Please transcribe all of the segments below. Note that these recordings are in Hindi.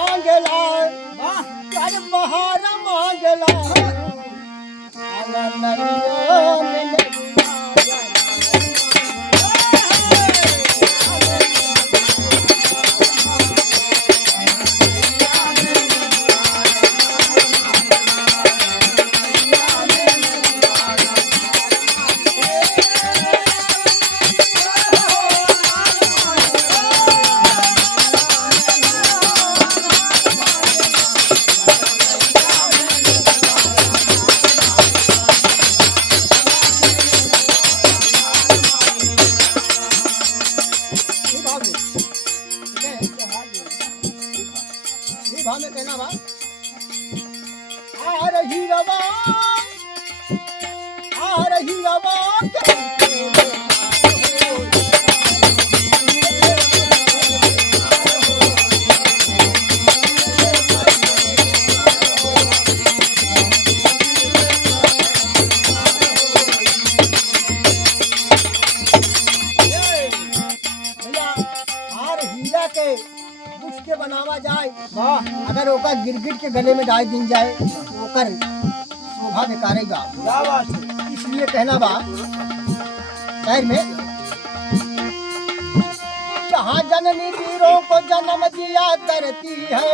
मांगला कर बहार मांगला आंगनरिया में भाव में कहना बा आ रही रवा हीरा के उसके बनावा जाए अगर ओका गिरगिट के गले में डाल दी जाए तो ओकर शोभा बेकारेगा। इसलिए कहना बा शहर में जहाँ जननी वीरों को जन्म दिया करती है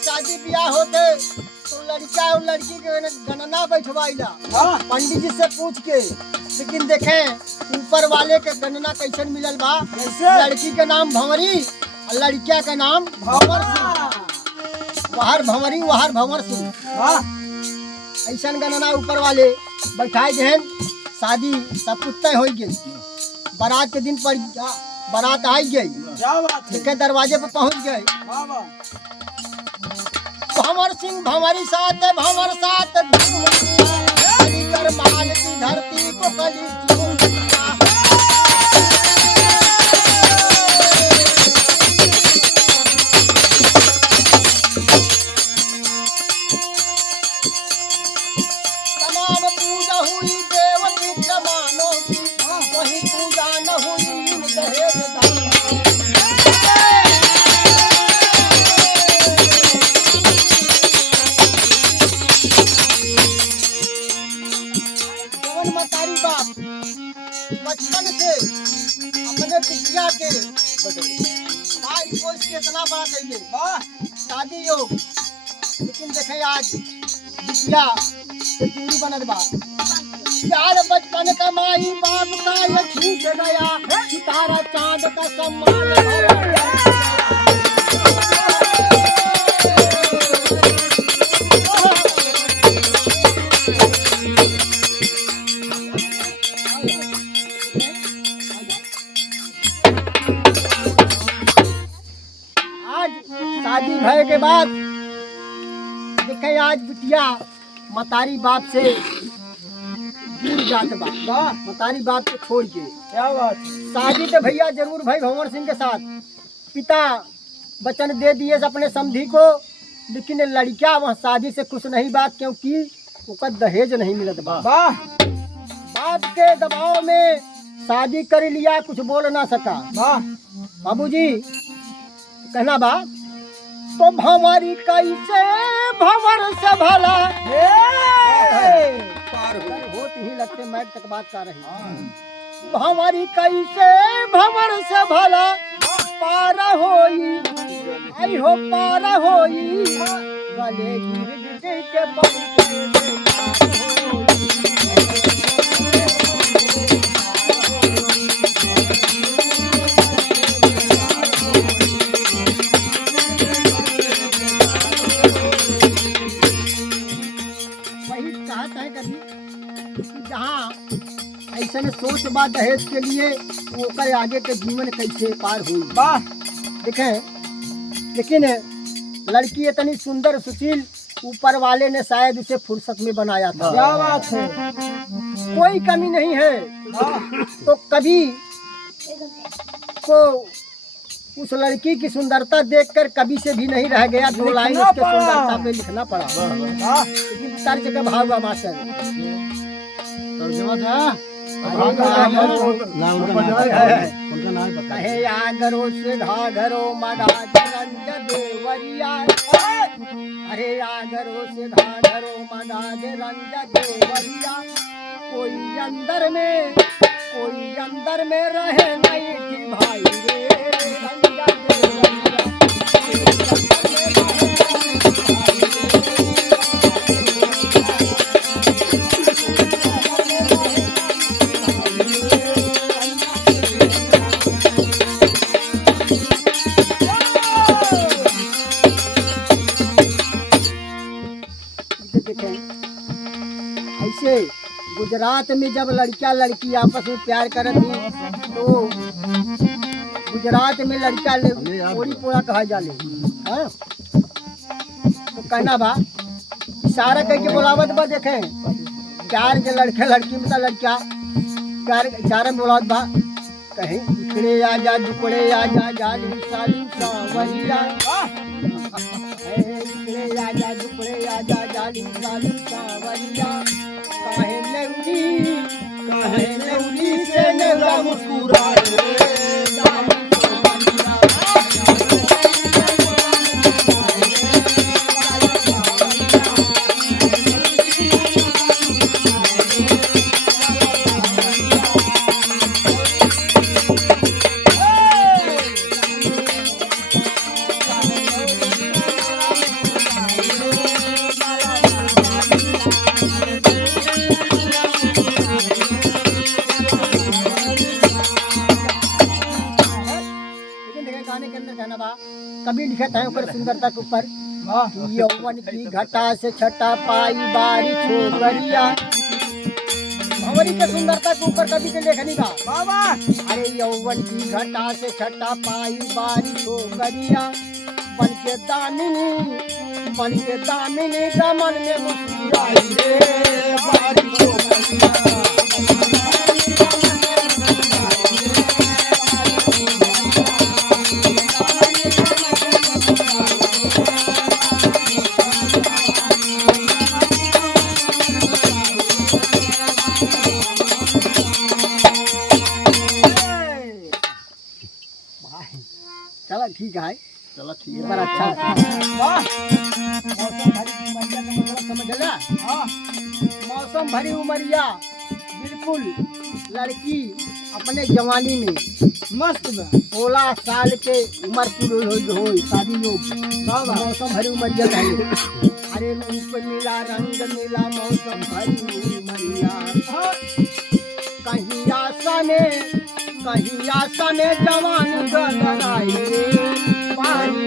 शादी ब्याह होते तो लड़का और लड़की के गणना बैठवाइला पंडित जी से पूछ के। लेकिन देखें ऊपर वाले के गणना कैसे मिलल बा। लड़की के नाम भंवरी और लड़किया का नाम भंवर सिंह। वहर भंवरी वहर भंवर सिंह ऐसा गणना ऊपर वाले बैठाए जहन शादी सब कुछ तय हो गई। बारात के दिन पर बारात आई गई, देखे दरवाजे पर पहुंच गए। भंवर सिंह भंवरी साथ कर माल की धरती को कली तमाम पूजा हुई देवती प्रमाणों की, वही पूजा न हुई दहेज दान। बचपन से अपने पितिया के आज कोई के इतना बड़ा कहिए शादी योग। लेकिन देखे आज पितिया से दूरी बनत बा। यार बचपन का माई बाप का ये छूट गया, सितारा चांद का सम्मान। शादी भय के बाद देखे आज बिटिया मतारी बाप से दूर जात बा। मतारी बाप को छोड़ के क्या बात। शादी तो भैया जरूर भाई भंवर सिंह के साथ पिता वचन दे दिए अपने समधी को। लेकिन लड़किया वह शादी से खुश नहीं बात, क्योंकि उसका दहेज नहीं मिलत बा। बाप के दबाव में शादी कर लिया, कुछ बोल ना सका। बाबूजी कहना बा तो भंवरी कैसे भंवर से भला पार होत ही लगते मैं तक बात कर रही। भंवरी कैसे भंवर से भला पार होई, आई हो पार होई, गले गिर के पहुंचे वही कहता है कभी कि जहाँ ऐसा सोच बा दहेज के लिए वो कर आगे के जीवन कैसे पार हुई। वाह देखे, लेकिन लड़की इतनी सुंदर सुशील, ऊपर वाले ने शायद उसे फुर्सत में बनाया था। क्या बात है, कोई कमी नहीं है। तो कभी को उस लड़की की सुंदरता देखकर कभी से भी नहीं रह गया, दो लाइन उसके सुंदरता पे लिखना पड़ा। लेकिन तर्ज का भाव मास्टर कहे आगरो से घाघरो मगा रंज देवरिया, अरे आगरो से घाघरो मगा रंज देवरिया, कोई अंदर में रहे नहीं कि भाई रे रंज देवरिया। ऐसे गुजरात में जब लड़का लड़की आपस में प्यार करती तो गुजरात में लड़का पोड़ी पोड़ा कहा जाले। हाँ? तो कहना बा इशारा करके बुलावत बा। देखे प्यार के लड़के लड़की में लड़का प्यार इशारा में बुलावत बा। कहे टुकड़े आजा दुकड़े आजा जाली साली सावरिया, टुकड़े आजा दुकड़े आजा जाली साली सावरिया, काहे नेउरी से नेउरा मुस्कुराए कभी लिखत है ऊपर सुंदरता के ऊपर, यौवन की घटा से छटा पाई बारी छोकरिया। भंवरी के सुंदरता के ऊपर कभी के लेखनी बा। अरे यौवन की घटा से छटा पाई बारी छोकरिया, बन के दामिनी दामन में मुस्कुराई रे बारी छोकरिया। चलो ठीक है, चलो ठीक है, पर अच्छा मौसम भरी उमरिया बिल्कुल लड़की अपने जवानी में मस्त 16 साल के उम्र पूरी हो शादी योग मौसम भरी उमरिया है। अरे रूप मिला रंग मिला मौसम भरी उमरिया, कहीं आशा में जवान गदराई पानी।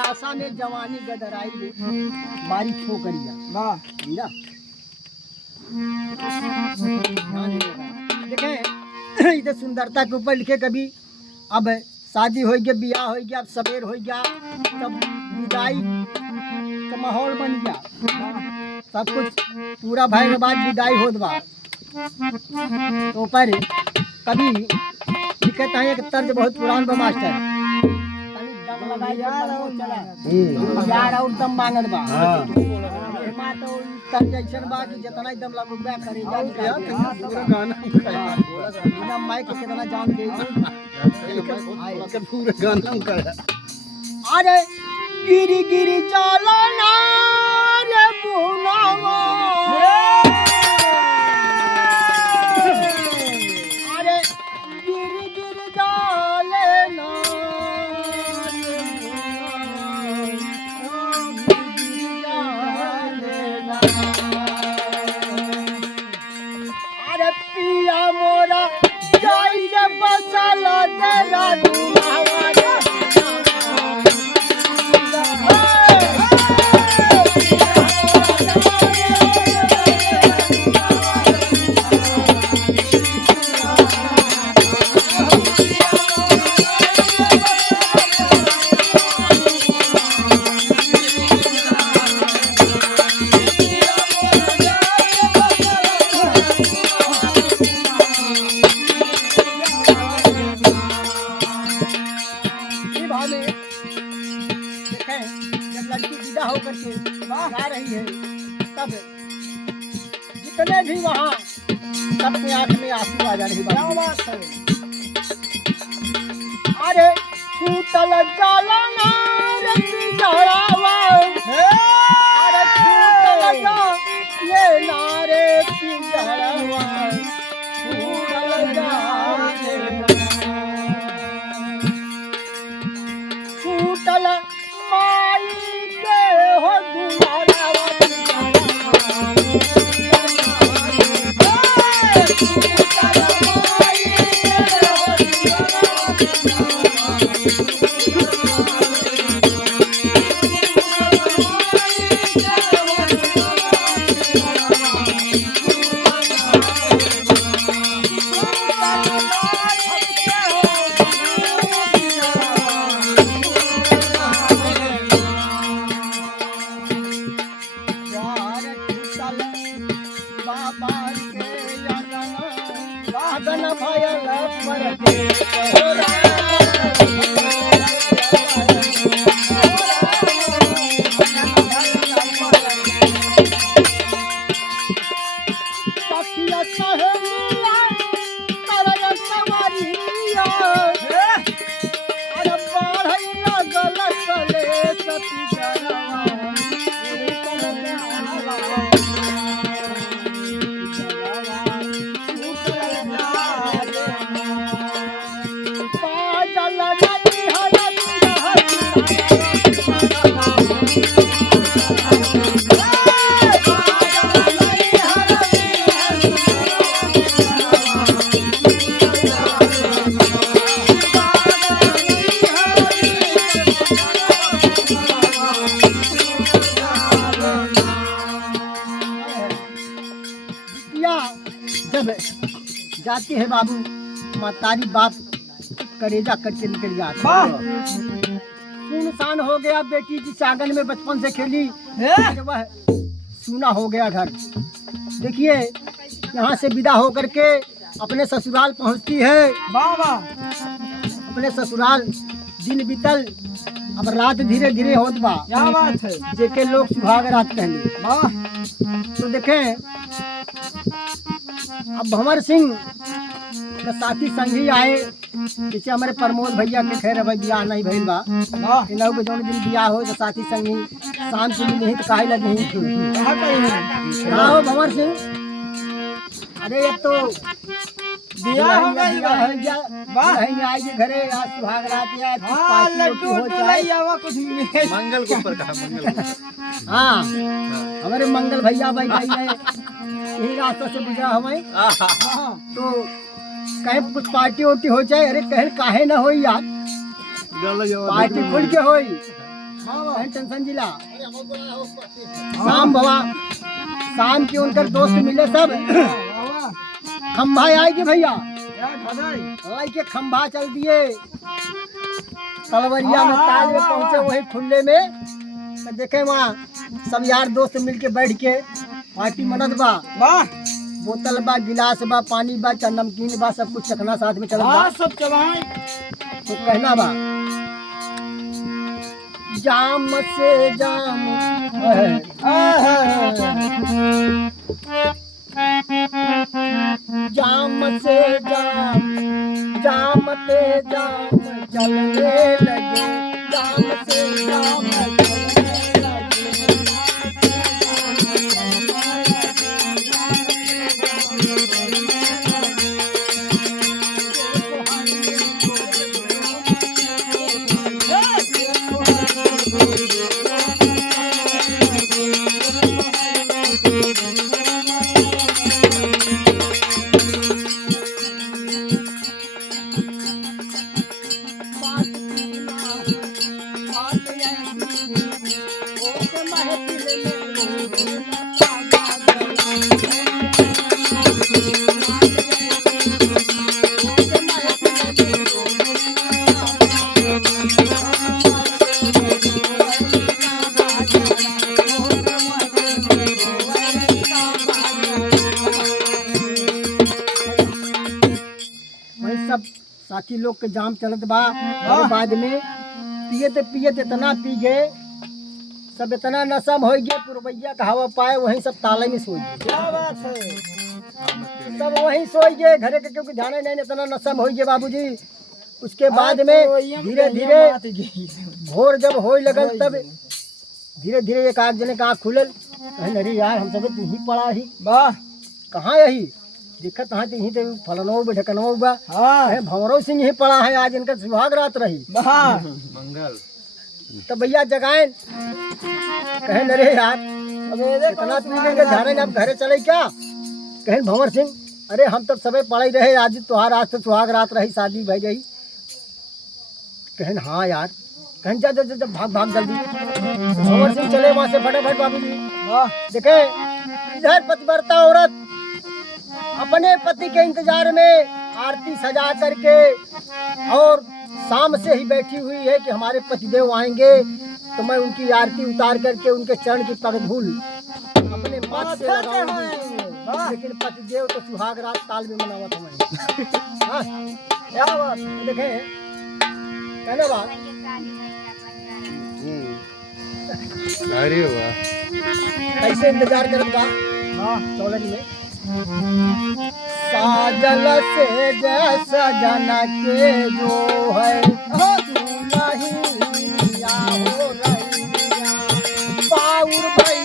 आशा में जवानी गदराई बारी छोकरिया। देखें इधर सुंदरता के ऊपर लिखे कभी अब शादी हो गया, ब्याह हो गया, अब सवेर हो गया, तब विदाई का माहौल बन गया, सब कुछ पूरा भय के बाद विदाई होत बा। तो पर कभी लिखता है एक तर्ज बहुत पुरान बा मास्टर, लगाई यार और दम मांगत बा मां तो तन जैसन बा कि जितना दम लगबे करे जा पूरा गाना बिना माइक के कितना जान दे पूरा गाना करे अरे गिरी गिरी चलो ना रे बुनावा अरे गिरी गिरी चले ना अरे पिया मोरा जाई रे बसल तेरा दुनावा आ रही है तब जितने भी वहाँ सबके आंख में आंसू आ जा रही क्या बात है अरे छूटल जाला ना रे पिजड़ावा अरे छूटल जा ये नारे पिजड़ावा छूटल जा छूटल माई के हो दुआरा जाते हैं बाबू मतारी बाप करेजा करके निकल जाता सुनसान हो गया बेटी जिस आंगन में बचपन से खेली वह सूना हो गया घर। देखिए यहाँ से विदा होकर के अपने ससुराल पहुँचती है अपने ससुराल दिन बीतल अब रात धीरे धीरे होत बा क्या बात है जेके लोग सुहाग रात कहले तो देखें अब भंवर सिंह का साथी संगी आए जैसे हमारे प्रमोद भैया के खैर भाई बियाह नहीं भइल बा इनहु के जौन दिन बियाह हो तो साथी संगी शाम को नहीं तो काहे लगे कहाँ हो भंवर सिंह अरे अब तो बियाह हो गया बहन आई के घरे आज सुहाग रात या लड्डू हो चाहे कुछ मंगल को पर कहा मंगल हाँ हमारे मंगल भैया भाई है यही रास्ता से गुजरा हमें तो कहीं कुछ पार्टी वार्टी हो जाए अरे कहीं काहे ना हो यार पार्टी खुल के होई टेंशन जिला शाम भवा शाम के उनकर दोस्त मिले सब खंभा आएगी भैया लाई के खंभा चल दिए तलवरिया में ताल में पहुंचे वही खुले में तो देखे वहाँ सब यार दोस्त मिलके बैठ के पार्टी मनत बा बोतल बा गिलास बा पानी बा नमकीन बा सब कुछ चखना साथ में चल बा सब चलाए तो कहना बा जाम से जाम जाम से जाम जामते जाम चलने लगे जाम से जाम चलने लगे सब साथी लोग के जाम चलत बा और बाद में पियत इतना पी गए सब इतना नशम हो गए पुरवैया का हवा पाए वहीं सब ताले में सो गए। क्या बात है, सब वहीं सो गए घरे के क्योंकि ध्यान नहीं इतना नशम हो गए बाबूजी। उसके बाद में धीरे धीरे भोर जब हो लगल तब धीरे धीरे एक आध जने का आँख खुलल कहे अरे यार हम सब तू ही पड़ा ही वाह कहाँ यही दिक्कत कहाँ यहीं तो फलनो ढकनो बा हाँ भंवरो सिंह ही पड़ा है आज इनका सुहाग रात रही मंगल तो भैया जगाए कहे अरे यार इतना पी झारे अब घरे चले क्या कहे भंवर सिंह अरे हम तब सबे पड़े रहे आज तुहार आज तो सुहाग रात रही शादी भई गई कहे हाँ यार कहे जा जा जा भाग भाग जल्दी भंवर सिंह चले वहां से फटाफट बाबूजी देखे इधर पतिव्रता औरत अपने पति के इंतजार में आरती सजा करके और शाम से ही बैठी हुई है कि हमारे पतिदेव आएंगे तो मैं उनकी आरती उतार करके उनके चरण की पग धूल अपने माथ से लगाऊंगी। लेकिन पतिदेव तो सुहाग रात ताल में मनावत हमें क्या बात देखे कहना बात अरे वाह कैसे इंतजार करत बा चौलन में साजल से जैसा जना के जो है नहीं हो रही पाउर भाई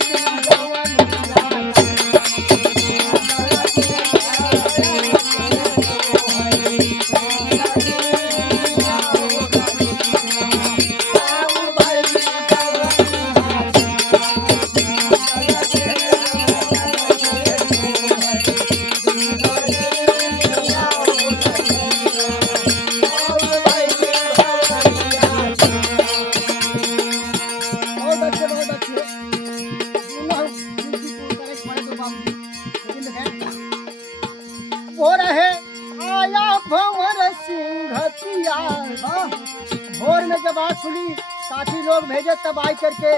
भोर में जब आँख खुली साथी लोग भेजे तब आई करके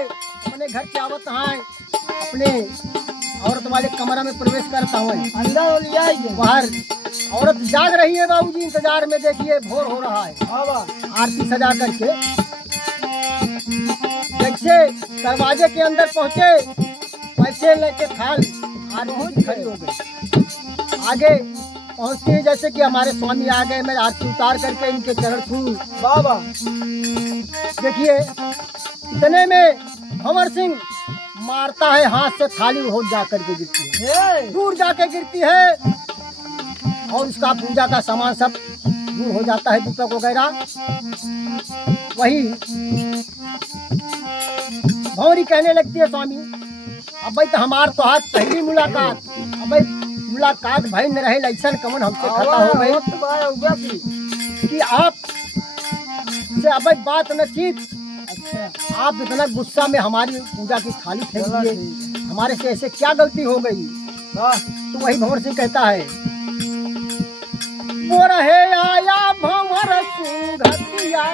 अपने घर के आवत हैं अपने औरत वाले कमरा में प्रवेश करता हूँ अंदर लिया बाहर औरत जाग रही है बाबूजी इंतजार में देखिए भोर हो रहा है आरती सजा करके जैसे दरवाजे के अंदर पहुँचे पैसे लेके थाल आरती खड़ी हो गई आगे पहुँचती है जैसे कि हमारे स्वामी आ गए मैं आरती उतार करके इनके चरण छू बाबा देखिए इतने में भंवर सिंह मारता है हाथ से थाली हो जा करके गिरती है दूर जाके गिरती है और उसका पूजा का सामान सब दूर हो जाता है दीपक वगैरह। वही भंवरी कहने लगती है स्वामी अब भाई तो हमार तो हाथ पहली मुलाकात अब भाई मुलाकात भाई न रहे ऐसा कमन हमसे खता हो गई कि आप से अब बात न चीत आप इतना गुस्सा में हमारी पूजा की थाली फेंक दिए हमारे से ऐसे क्या गलती हो गई। तो वही भंवर सिंह कहता है वो रहे आया भंवर सिंह घटिया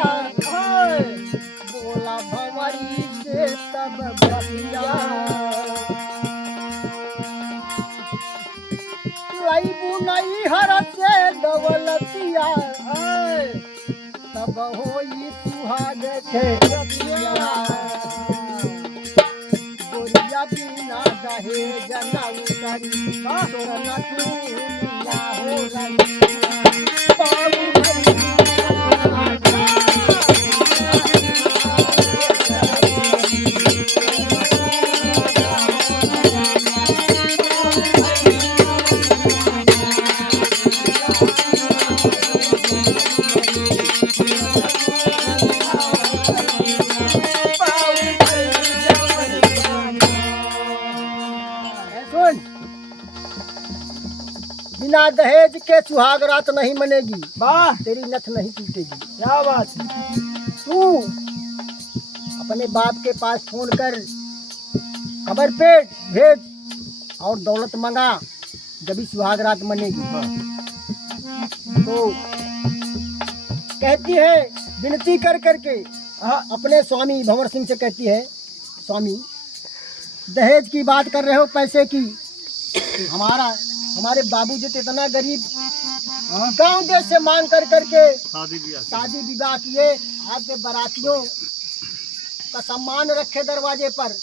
बोला भंवरी से तब बतिया नहीं हर से दौलतिया तब होई सुहाग के दहेज न उतरी तोर न दुनिया हो रही बाबू बिना दहेज के सुहाग रात नहीं मनेगी। वाह, तेरी नथ नहीं टूटेगी। क्या बात है। तू अपने बाप के पास फोन कर, खबर पे भेज और दौलत मंगा, जब भी सुहाग रात मनेगी। तो कहती है विनती कर करके अपने स्वामी भंवर सिंह से कहती है, स्वामी दहेज की बात कर रहे हो, पैसे की, हमारे बाबूजी तो इतना गरीब गांव देश से मांग कर करके शादी विवाह किए, आपके बारातियों का सम्मान रखे दरवाजे पर,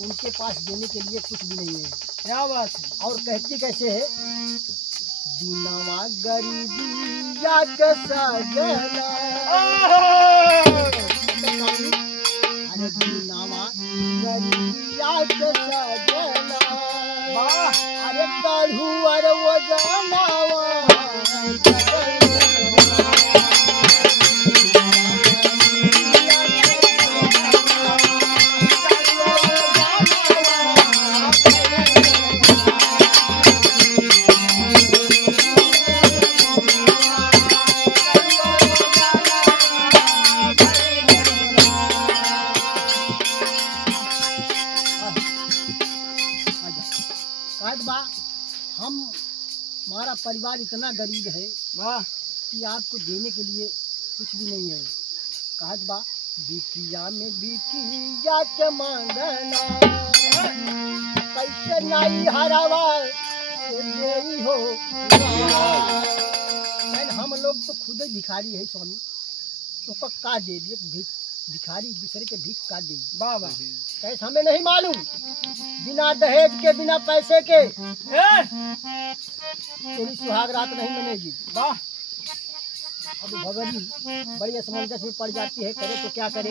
उनके पास देने के लिए कुछ भी नहीं है। क्या बात है। और कहती कैसे है, दीनावा गरीबी या के सजना, अरे दीनावा गरीबी या के सजना, अरे काढ़ू अरे वो जनावा हमारा परिवार इतना गरीब है कि आपको देने के लिए कुछ भी नहीं है। कहत बा बिकिया में बिकिया के मांगना, कैसे नाई हरावा देई हो। हम लोग तो खुद ही भिखारी है स्वामी, तो का दे दिए, भिखारी दूसरे के भीख का दे। बाबा कैसे हमें नहीं मालूम, बिना दहेज के बिना पैसे के तेरी सुहाग रात नहीं मिलेगी। वाह, अब भगवती बड़ी असमंजस में पड़ जाती है, करे तो क्या करे।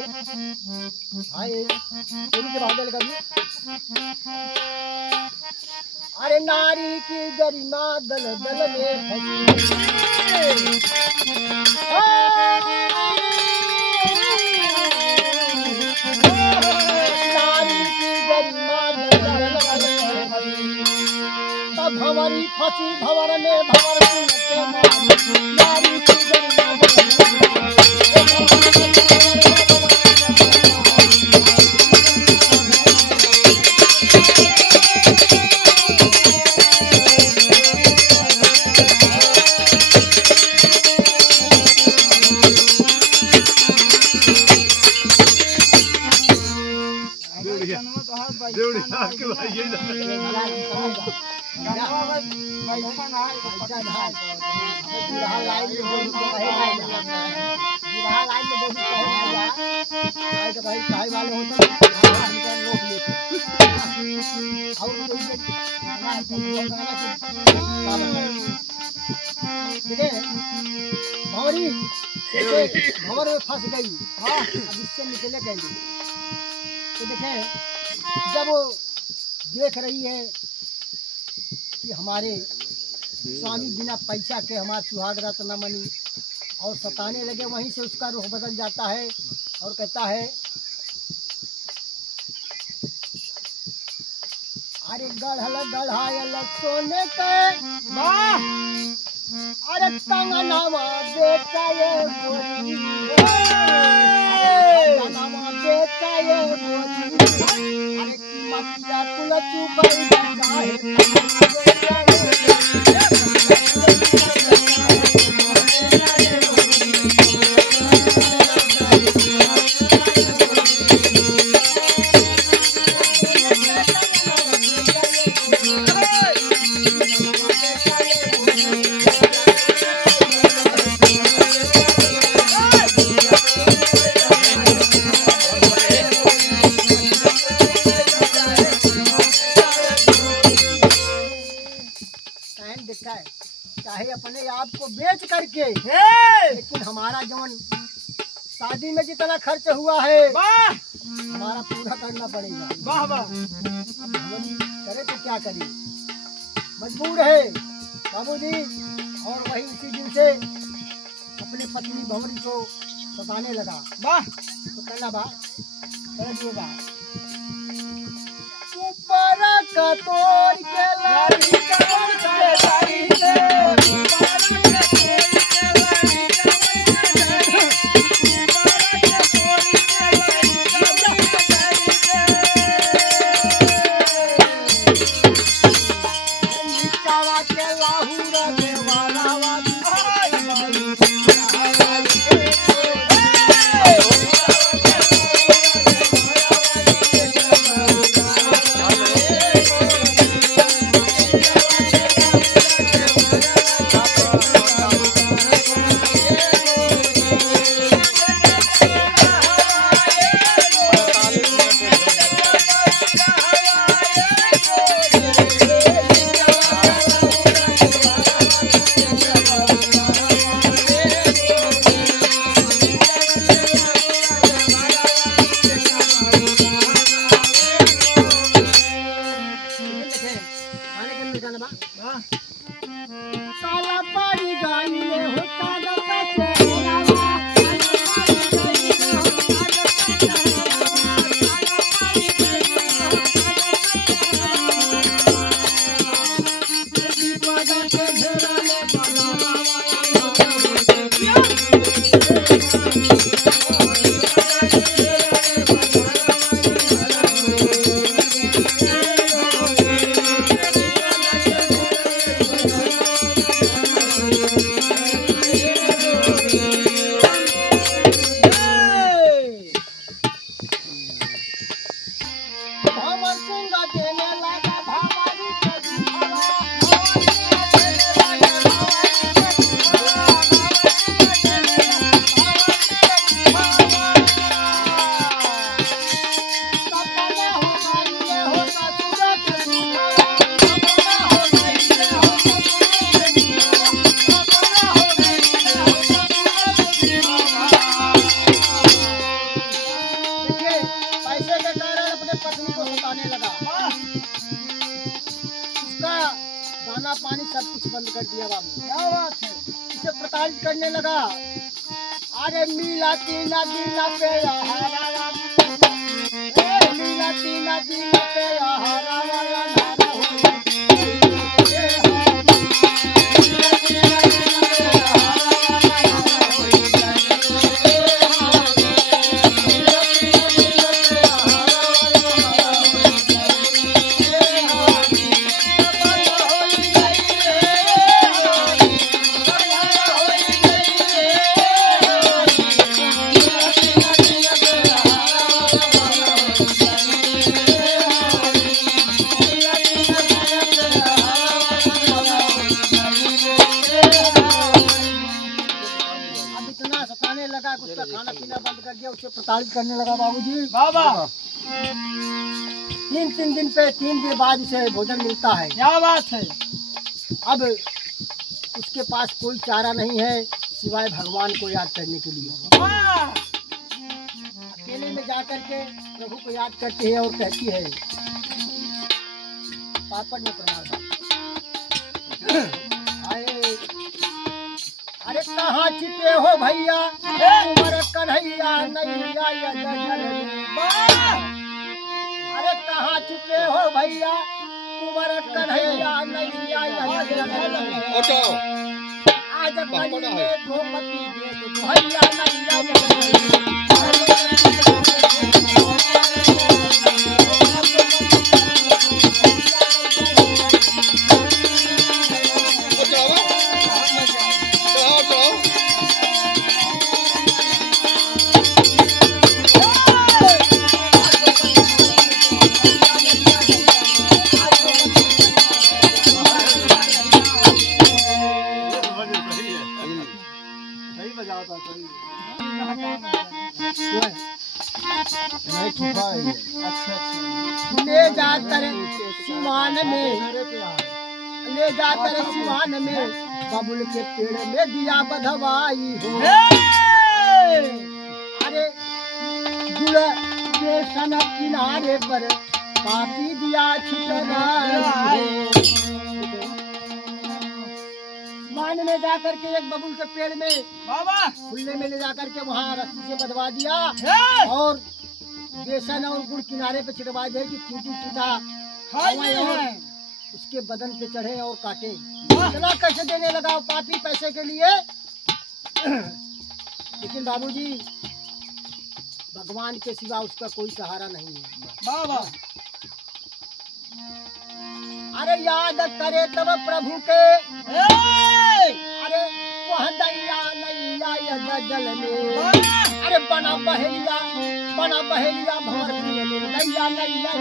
हाय तेरी के भागल कभी, अरे नारी की गरिमा दल दल में फंसी, नारी की गरिमा दल दल में फंसी, तब भंवरी फंसी भंवर में भंवर के नारी की गरिमा भंवर में फंस गई। हाँ, अब इससे निकले कैसे। तो देखें, जब वो देख रही है कि हमारे स्वामी बिना पैसा के हमारे सुहाग रात न मनी और सताने लगे, वहीं से उसका रुख बदल जाता है और कहता है, अरे गढ़ल गढ़ायल सोने के, अरे कंगनावा बेचाए गोरी, कंगनावा बेचाए गोरी, अरे मतिया कुल चुपई बाप को बेच करके, लेकिन हमारा जवन शादी में जितना खर्च हुआ है हमारा पूरा करना पड़ेगा। वाह वाह। करे तो क्या करें, मजबूर है बाबूजी। और वही उसी दिन से अपने पत्नी भंवरी को सताने लगा। वाह। तो कहना बा करिएगा ऊपर का तोड़ के लाड़ी कमर के साड़ी काला पानी गाई ले होता खाना पानी सब कुछ बंद कर दिया बाबू। क्या बात है, इसे प्रताड़ित करने लगा। अरे मिला तीना दीना पे हारा, मिला तीना दीना पे हारा लगा, उसका खाना पीना बंद कर दिया, उसे प्रताड़ित करने लगा बाबूजी। बाबा 3 दिन पे 3 दिन बाद उसे भोजन मिलता है। क्या बात है। अब उसके पास कोई चारा नहीं है सिवाय भगवान को याद करने के लिए। अकेले में जा करके प्रभु को याद करती है और कहती है, पापड़ में प्रणाम। अरे कहाँ छिपे हो भैया, उमर कन्हैया नैया या गजल में। अरे कहाँ छिपे हो भैया, उमर कन्हैया नैया या गजल में। आज गली में दो पति दे तो भैया नैया या गजल में। ले जाकर सिवान में, ले जाकर सिवान में बबुल के पेड़ में दिया बधवाई हो। अरे गुड़ बेसन किनारे पर पापी दिया छिटराई। मान में जाकर के एक बबुल के पेड़ में बाबा खुले में ले जाकर के वहाँ रस्सी से बधवा दिया और बेसन और गुड़ किनारे पे छिटवा दे कि चीटी चीटा खाए उसके बदन पे चढ़े और काटे। इतना कैसे देने लगा पापी पैसे के लिए। लेकिन बाबूजी भगवान के सिवा उसका कोई सहारा नहीं है। बाबा अरे याद करे तब प्रभु के अरे वह दैया नैया जल में अरे बना बहेलिया भंवर में दैया नैया।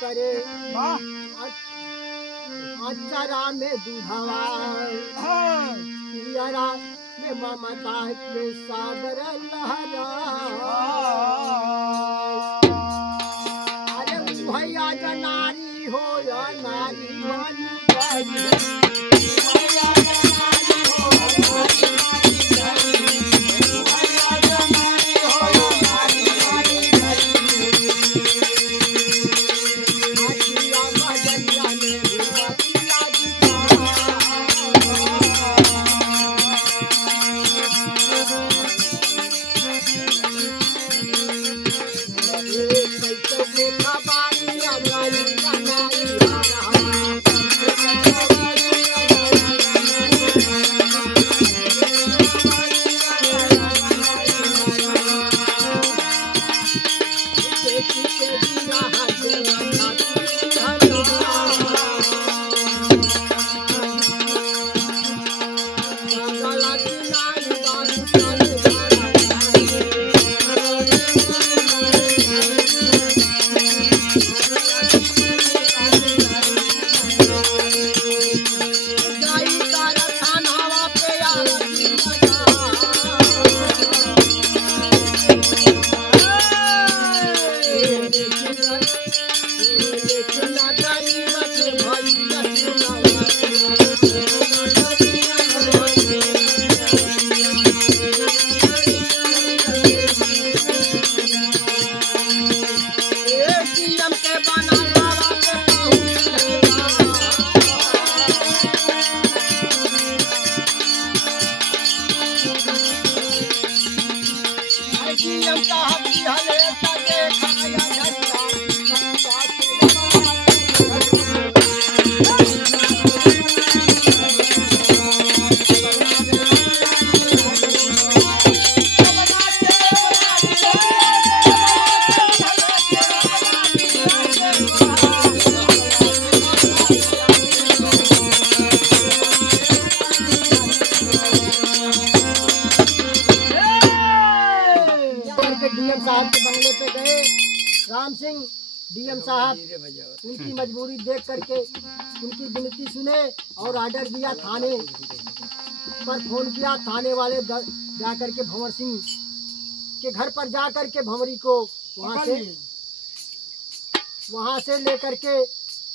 करे अचरा में दूधवा पियरा में ममता के सागर लहरा। अरे भैया जनारी हो या नारी बनी डीएम साहब के बंगले पे गए। राम सिंह डीएम साहब उनकी मजबूरी देख करके उनकी विनती सुने और ऑर्डर दिया। थाने पर फोन किया। थाने वाले जा करके भंवर सिंह के घर पर जा करके भंवरी को वहाँ से लेकर के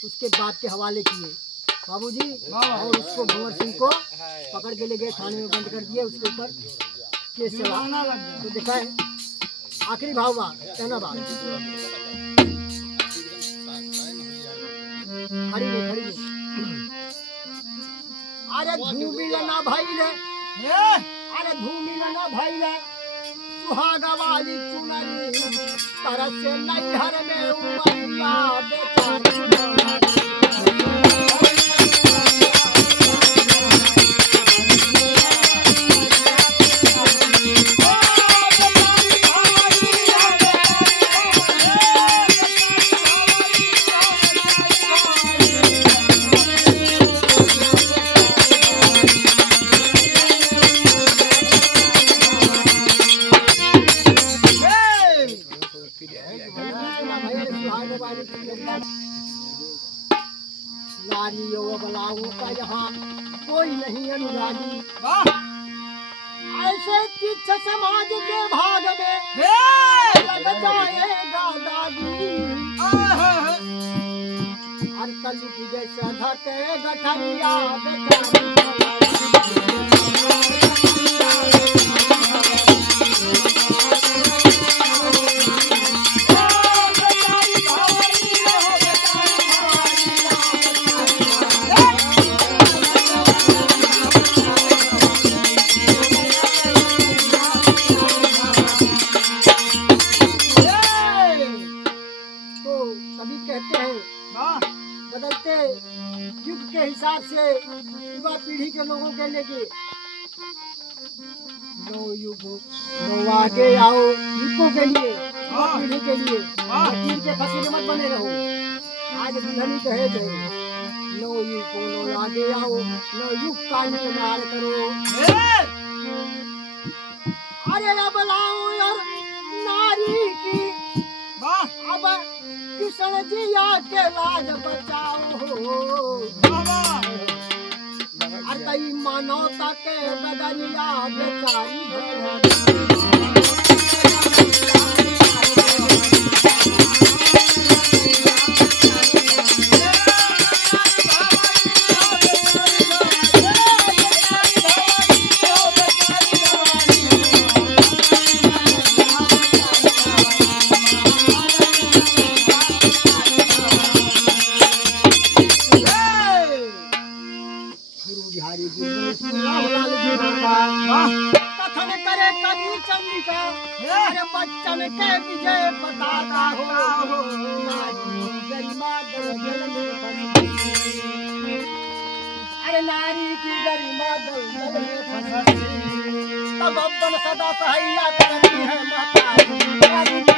उसके बाप के हवाले किए बाबूजी। और उसको भंवर सिंह को पकड़ के ले गए, थाने में बंद कर दिए। उसके ऊपर केस चला। तो देखा है आखिरी भाव बा कहना बा खड़ी नहीं। अरे धूमिल ना भाई रे, अरे धूमिल ना भाई रे, सुहागा वाली चुनरी तरस से नैहर में उमरिया बेचारी। नारियों बलाओं का यहाँ कोई नहीं अनुरागी। ऐसे तुच्छ समाज के भाग में लग जाएगा दागी। हर कलयुग जैसा धके गठरिया बेचारी। बदलते युग के हिसाब से युवा पीढ़ी के लोगों के लेके नो युग नो आगे आओ युगों के लिए युवा पीढ़ी के लिए फकीर के फकीर मत बने रहो। आज दुल्हनी दहेज है। नो युग नो आगे आओ नो युग का निर्माण करो। अरे अब लाओ यार नारी की अब कृष्ण जी आके लाज बचाओ। अरे मानवता के गदरिया बेचारी कथन करे कबीर चंद्रिका। अरे बच्चन के विजय बताता हो नारी गरिमा दल में फंसी। अरे नारी की गरिमा दल में फंसी। तब अपन सदा सहायता करती है माता।